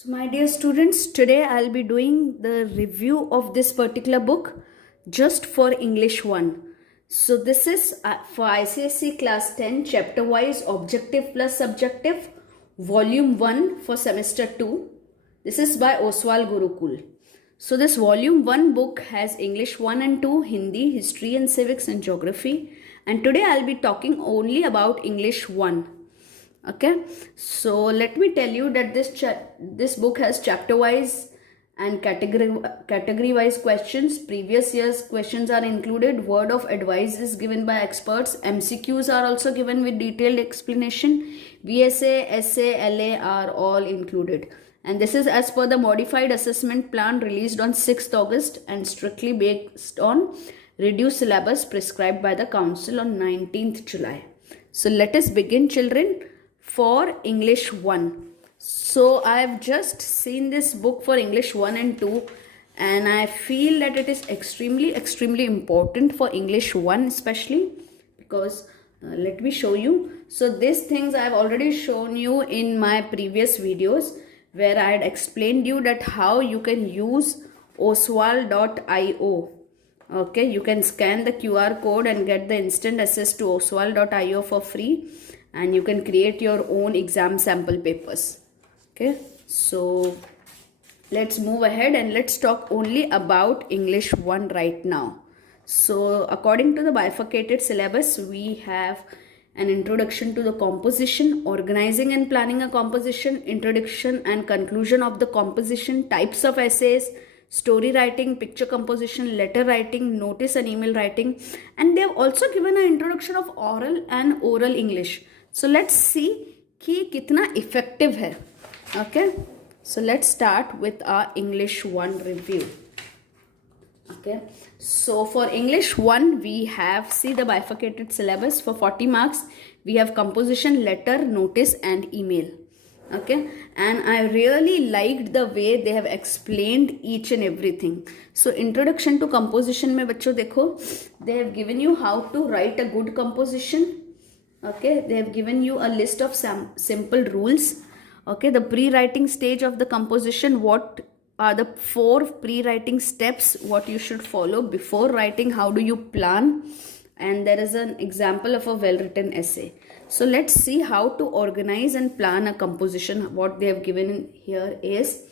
So, my dear students, today I'll be doing the review of this particular book just for English 1. So, this is for ICSE Class 10, Chapter Wise Objective plus Subjective, Volume 1 for Semester 2. This is by Oswal Gurukul. So, this Volume 1 book has English 1 and 2, Hindi, History and Civics and Geography. And today I'll be talking only about English 1. Okay, so let me tell you that this book has chapter wise and category wise questions. Previous year's questions are included. Word of advice is given by experts. MCQs are also given with detailed explanation. VSA, essay, LA are all included. And this is as per the modified assessment plan released on 6th August and strictly based on reduced syllabus prescribed by the council on 19th July. So let us begin, children, for English 1. So I have just seen this book for English 1 and 2 and I feel that it is extremely important for English 1 especially because let me show you. So these things I have already shown you in my previous videos where I had explained you that how you can use oswal.io. Okay, you can scan the QR code and get the instant access to oswal.io for free. And you can create your own exam sample papers. Okay, so let's move ahead and let's talk only about English 1 right now. So according to the bifurcated syllabus, we have an introduction to the composition, organizing and planning a composition, introduction and conclusion of the composition, types of essays, story writing, picture composition, letter writing, notice and email writing, and they have also given an introduction of oral and oral English. So let's see कि कितना effective है. Okay, so let's start with our English 1 review. Okay, so for English 1 we have, see the bifurcated syllabus. For 40 marks we have composition, letter, notice and email. Okay, and I really liked the way they have explained each and everything. So introduction to composition में बच्चों देखो, they have given you how to write a good composition. Okay, they have given you a list of some simple rules. Okay, the pre-writing stage of the composition, what are the 4 pre-writing steps what you should follow before writing, how do you plan, and there is an example of a well-written essay. So let's see how to organize and plan a composition. What they have given here is,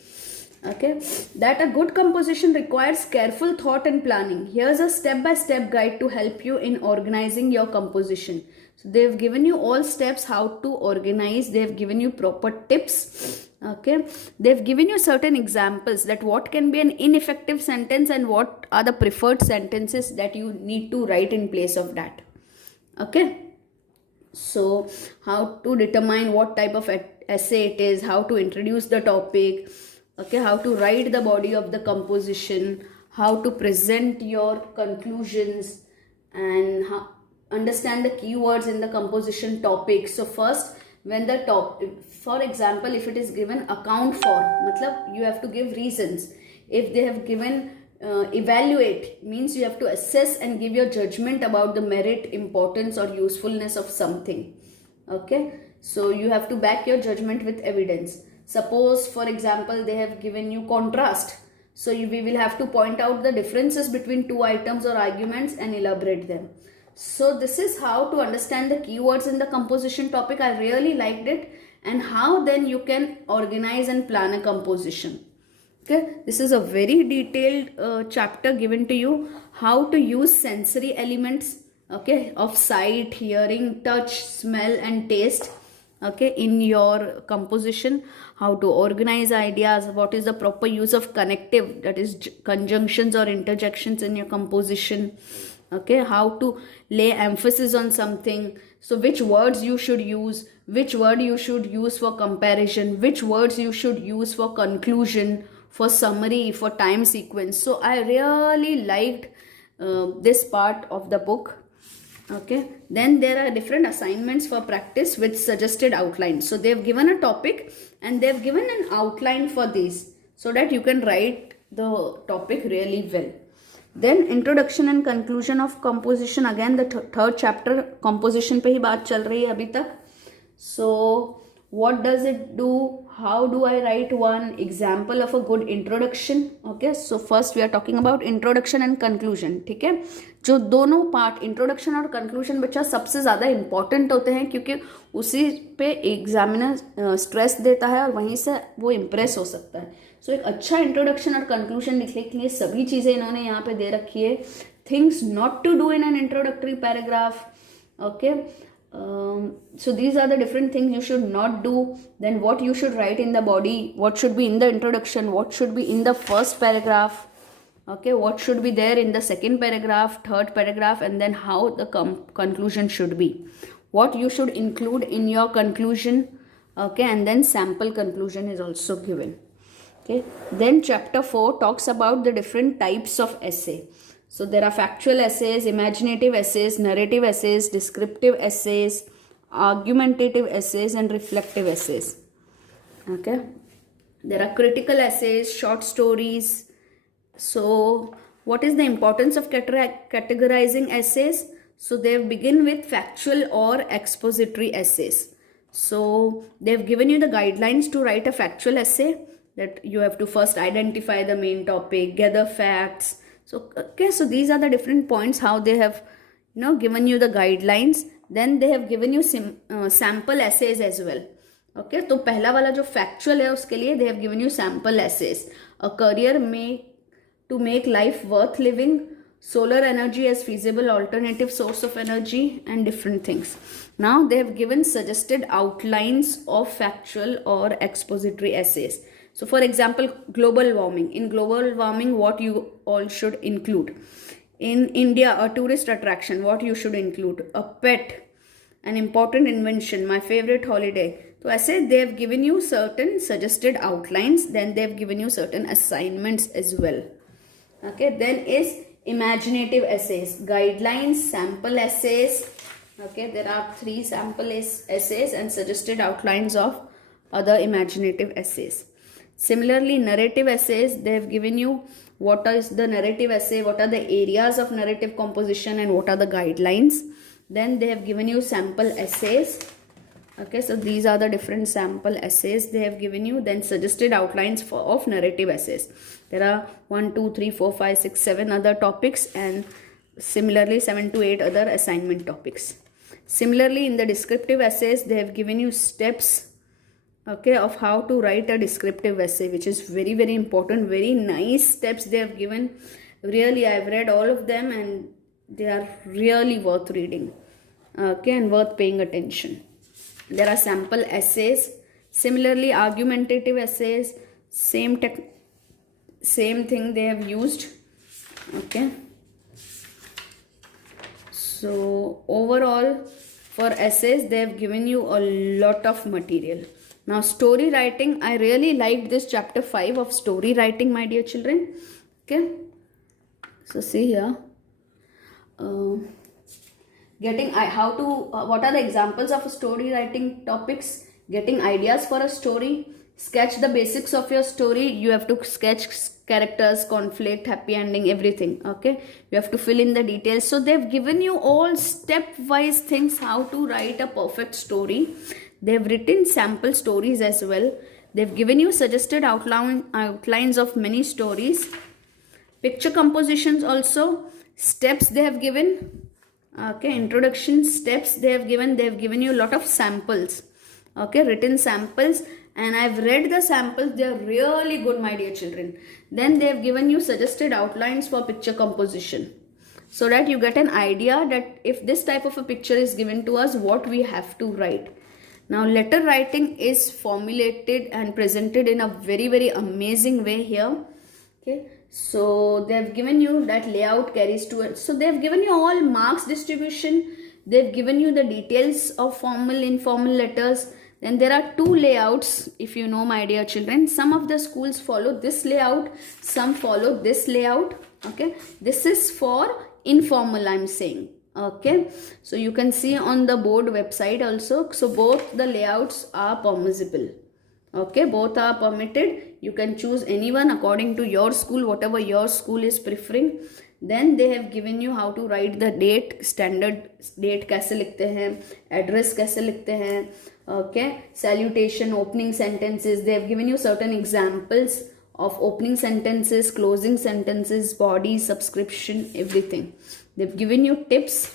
okay, that a good composition requires careful thought and planning. Here's a step-by-step guide to help you in organizing your composition. So they have given you all steps how to organize. They have given you proper tips. Okay, they have given you certain examples that what can be an ineffective sentence and what are the preferred sentences that you need to write in place of that. Okay, so how to determine what type of essay it is, how to introduce the topic, okay, how to write the body of the composition, how to present your conclusions, and how understand the keywords in the composition topic. So first, when the for example, if it is given account for, matlab you have to give reasons. If they have given evaluate, means you have to assess and give your judgment about the merit, importance or usefulness of something. Okay, so you have to back your judgment with evidence. Suppose for example they have given you contrast, so we will have to point out the differences between 2 items or arguments and elaborate them. So this is how to understand the keywords in the composition topic. I really liked it, and how then you can organize and plan a composition. Okay, this is a very detailed chapter given to you, how to use sensory elements, okay, of sight, hearing, touch, smell and taste, okay, in your composition, how to organize ideas, what is the proper use of connective, that is conjunctions or interjections in your composition. Okay, how to lay emphasis on something. So which words you should use, which word you should use for comparison, which words you should use for conclusion, for summary, for time sequence. So I really liked this part of the book. Okay, then there are different assignments for practice with suggested outlines. So they have given a topic and they have given an outline for these so that you can write the topic really well. Then introduction and conclusion of composition, again the third chapter, composition पे ही बात चल रही है अभी तक. So what does it do, how do I write one example of a good introduction? Okay, so first we are talking about introduction and conclusion. ठीक है, जो दोनों पार्ट इंट्रोडक्शन और कंक्लूजन बच्चा सबसे ज़्यादा इंपॉर्टेंट होते हैं, क्योंकि उसी पे एग्जामिनर स्ट्रेस देता है और वहीं से वो इम्प्रेस हो सकता है. सो एक अच्छा इंट्रोडक्शन और कंक्लूजन लिखने के लिए सभी चीज़ें इन्होंने यहाँ पे दे रखी है. Things not to do in an introductory paragraph. Okay, so these are the different things you should not do. Then what you should write in the body, what should be in the introduction, what should be in the first paragraph, okay, what should be there in the second paragraph, third paragraph, and then how the conclusion should be, what you should include in your conclusion, okay, and then sample conclusion is also given. Okay, then chapter 4 talks about the different types of essay. So there are factual essays, imaginative essays, narrative essays, descriptive essays, argumentative essays, and reflective essays. Okay, there are critical essays, short stories. So what is the importance of categorizing essays? So they begin with factual or expository essays. So they've given you the guidelines to write a factual essay, that you have to first identify the main topic, gather facts. So okay, so these are the different points how they have given you the guidelines. Then they have given you sample essays as well. Okay, तो पहला वाला जो factual है उसके लिए they have given you sample essays. A career to make life worth living, solar energy as feasible alternative source of energy, and different things. Now they have given suggested outlines of factual or expository essays. So for example, global warming. In global warming, what you all should include? In India, a tourist attraction, what you should include? A pet, an important invention, my favorite holiday. So I said they have given you certain suggested outlines, then they have given you certain assignments as well. Okay, then is imaginative essays, guidelines, sample essays. Okay, there are 3 sample essays and suggested outlines of other imaginative essays. Similarly, narrative essays, they have given you what is the narrative essay, what are the areas of narrative composition, and what are the guidelines. Then they have given you sample essays. Okay, so these are the different sample essays they have given you. Then suggested outlines of narrative essays. There are 1, 2, 3, 4, 5, 6, 7 other topics, and similarly 7 to 8 other assignment topics. Similarly, in the descriptive essays, they have given you steps, okay, of how to write a descriptive essay, which is very, very important. Very nice steps they have given. Really, I've read all of them and they are really worth reading, okay, and worth paying attention. There are sample essays. Similarly, argumentative essays, same thing they have used. Okay, so overall for essays they have given you a lot of material. Now story writing, I really liked this chapter 5 of story writing, my dear children. Okay, so see here, what are the examples of story writing topics? Getting ideas for a story, sketch the basics of your story. You have to sketch characters, conflict, happy ending, everything. Okay, you have to fill in the details. So they've given you all step-wise things how to write a perfect story. They've written sample stories as well. They've given you suggested outlines of many stories. Picture compositions also. Steps they have given. Okay, introduction steps they have given. They have given you a lot of samples. Okay, written samples. And I've read the samples. They are really good, my dear children. Then they have given you suggested outlines for picture composition, so that you get an idea that if this type of a picture is given to us, what we have to write. Now letter writing is formulated and presented in a very, very amazing way here. Okay, so they have given you that layout carries to it. So they have given you all marks distribution. They have given you the details of formal, informal letters. Then there are 2 layouts, if you know, my dear children. Some of the schools follow this layout, some follow this layout. Okay, this is for informal, I'm saying. Okay, so you can see on the board website also. So both the layouts are permissible. Okay, both are permitted. You can choose anyone according to your school, whatever your school is preferring. Then they have given you how to write the date, standard date कैसे लिखते हैं, address कैसे लिखते हैं, okay, salutation, opening sentences. They have given you certain examples of opening sentences, closing sentences, body, subscription, everything. They've given you tips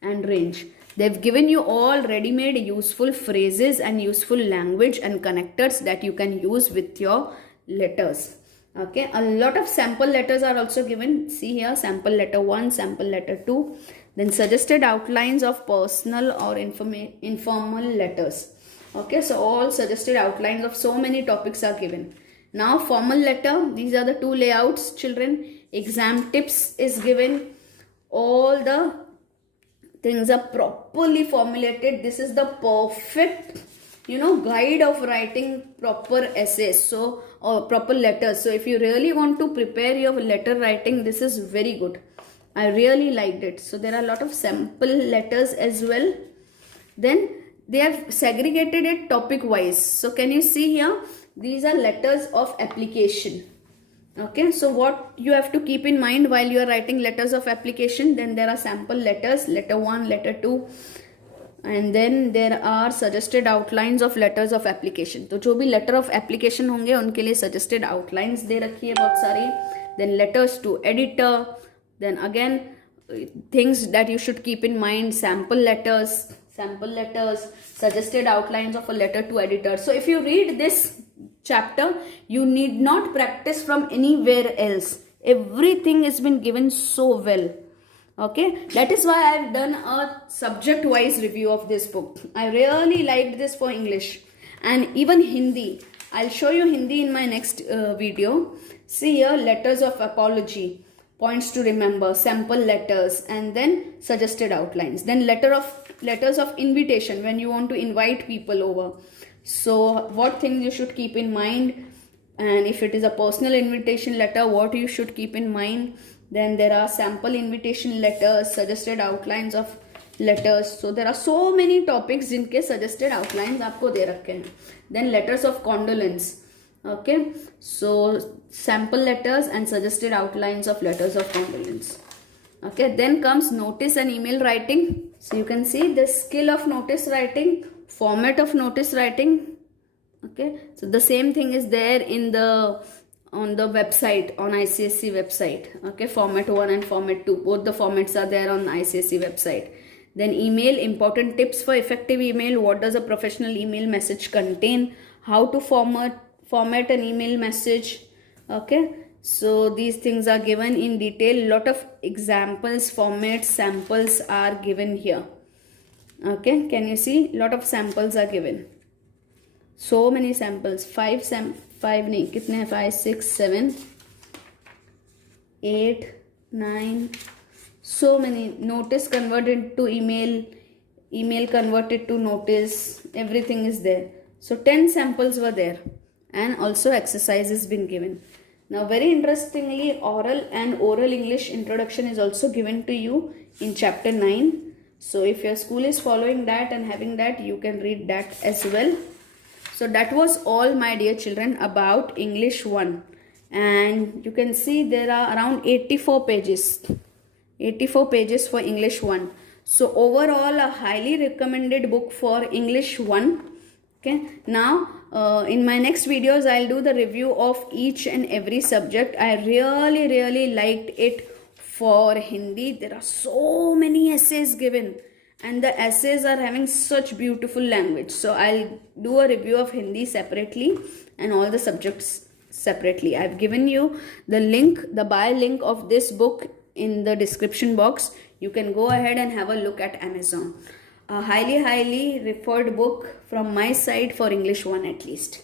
and range. They've given you all ready-made useful phrases and useful language and connectors that you can use with your letters. Okay, a lot of sample letters are also given. See here, sample letter 1, sample letter 2, then suggested outlines of personal or informal letters. Okay, so all suggested outlines of so many topics are given. Now formal letter, these are the two layouts, children. Exam tips is given. All the things are properly formulated. This is the perfect guide of writing proper essays, so or proper letters. So if you really want to prepare your letter writing, this is very good. I really liked it. So there are a lot of sample letters as well. Then they have segregated it topic wise. So can you see here, these are letters of application. Okay, so what you have to keep in mind while you are writing letters of application, then there are sample letters, letter 1, letter 2, and then there are suggested outlines of letters of application. तो जो भी letter of application होंगे उनके लिए suggested outlines दे रखी है बहुत सारी. Then letters to editor, then again things that you should keep in mind, sample letters, suggested outlines of a letter to editor. So if you read this chapter, you need not practice from anywhere else. Everything has been given so well. Okay, that is why I have done a subject wise review of this book. I really liked this for English and even Hindi. I'll show you Hindi in my next video. See here, letters of apology, points to remember, sample letters, and then suggested outlines. Then letters of invitation, when you want to invite people over. So what things you should keep in mind, and if it is a personal invitation letter, what you should keep in mind. Then there are sample invitation letters, suggested outlines of letters. So there are so many topics जिनके suggested outlines आपको दे रखे हैं. Then letters of condolence. Okay, so sample letters and suggested outlines of letters of condolence. Okay, then comes notice and email writing. So you can see the skill of notice writing, format of notice writing. Okay, so the same thing is there on the website, on ICSE website. Okay, format 1 and format 2, both the formats are there on ICSE website. Then email, important tips for effective email. What does a professional email message contain? How to format an email message. Okay, so these things are given in detail. Lot of examples, formats, samples are given here. Okay, can you see? Lot of samples are given. So many samples. 5 नहीं कितने हैं, 5 6 7 8 9, so many. Notice converted to email, email converted to notice, everything is there. So 10 samples were there, and also exercises been given. Now very interestingly, oral and oral English introduction is also given to you in chapter 9. So if your school is following that and having that, you can read that as well. So that was all, my dear children, about English 1. And you can see there are around 84 pages. 84 pages for English 1. So overall, a highly recommended book for English 1. Okay. Now, in my next videos, I'll do the review of each and every subject. I really liked it. For Hindi, there are so many essays given. And the essays are having such beautiful language. So I'll do a review of Hindi separately and all the subjects separately. I've given you the link, the buy link of this book in the description box. You can go ahead and have a look at Amazon. A highly referred book from my side for English 1 at least.